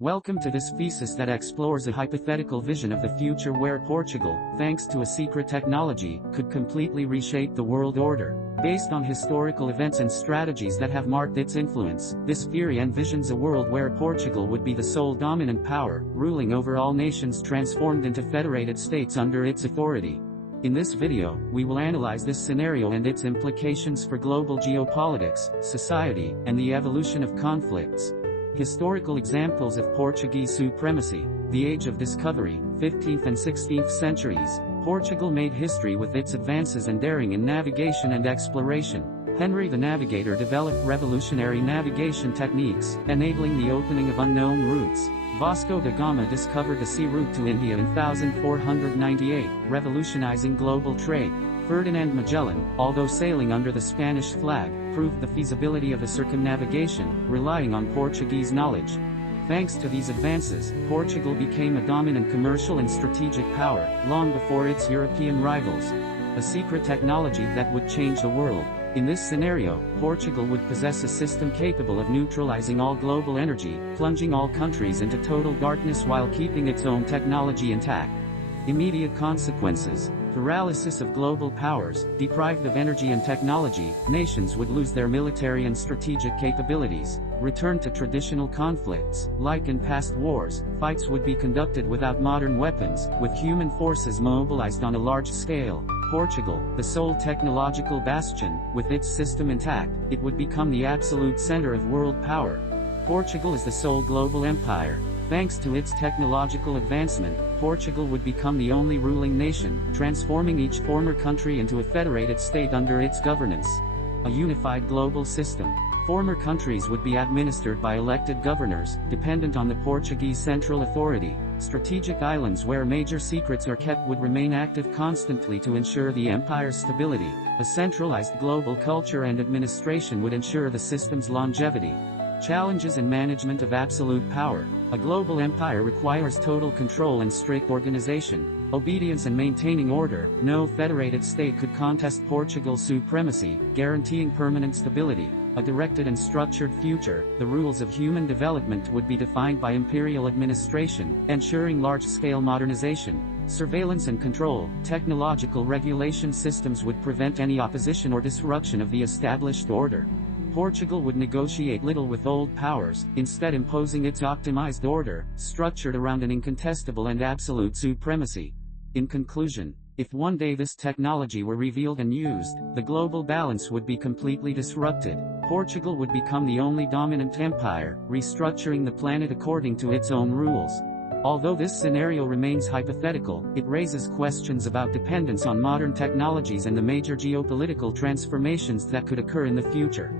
Welcome to this thesis that explores a hypothetical vision of the future where Portugal, thanks to a secret technology, could completely reshape the world order. Based on historical events and strategies that have marked its influence, this theory envisions a world where Portugal would be the sole dominant power, ruling over all nations transformed into federated states under its authority. In this video, we will analyze this scenario and its implications for global geopolitics, society, and the evolution of conflicts. Historical examples of Portuguese supremacy. The Age of Discovery, 15th and 16th centuries. Portugal made history with its advances and daring in navigation and exploration. Henry the Navigator developed revolutionary navigation techniques, enabling the opening of unknown routes. Vasco da Gama discovered the sea route to India in 1498, revolutionizing global trade. Ferdinand Magellan, although sailing under the Spanish flag, proved the feasibility of a circumnavigation, relying on Portuguese knowledge. Thanks to these advances, Portugal became a dominant commercial and strategic power, long before its European rivals. A secret technology that would change the world. In this scenario, Portugal would possess a system capable of neutralizing all global energy, plunging all countries into total darkness while keeping its own technology intact. Immediate consequences. Paralysis of global powers. Deprived of energy and technology, nations would lose their military and strategic capabilities. Return to traditional conflicts. Like in past wars, fights would be conducted without modern weapons, with human forces mobilized on a large scale. Portugal, the sole technological bastion, with its system intact, it would become the absolute center of world power. Portugal is the sole global empire. Thanks to its technological advancement, Portugal would become the only ruling nation, transforming each former country into a federated state under its governance. A unified global system. Former countries would be administered by elected governors, dependent on the Portuguese central authority. Strategic islands where major secrets are kept would remain active constantly to ensure the empire's stability. A centralized global culture and administration would ensure the system's longevity. Challenges in management of absolute power. A global empire requires total control and strict organization, obedience and maintaining order. No federated state could contest Portugal's supremacy, guaranteeing permanent stability. A directed and structured future. The rules of human development would be defined by imperial administration, ensuring large-scale modernization. Surveillance and control. Technological regulation systems would prevent any opposition or disruption of the established order. Portugal would negotiate little with old powers, instead imposing its optimized order, structured around an incontestable and absolute supremacy. In conclusion, if one day this technology were revealed and used, the global balance would be completely disrupted. Portugal would become the only dominant empire, restructuring the planet according to its own rules. Although this scenario remains hypothetical, it raises questions about dependence on modern technologies and the major geopolitical transformations that could occur in the future.